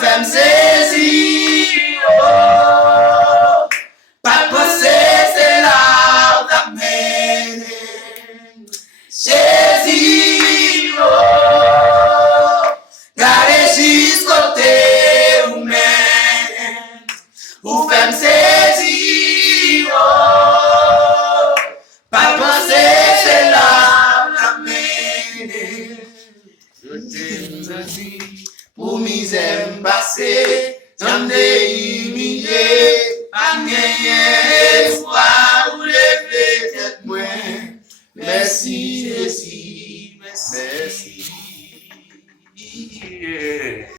fais me saisir, oh, pas penser c'est là où t'amènes. Jésus, oh, garé jusqu'au côté où mène, où fais me saisir, oh, pas penser c'est là où t'amènes. Je t'aime dit pour misère passée, j'en ai humilié, pas gagné espoir ou lever tête moins. Merci Jésus, merci.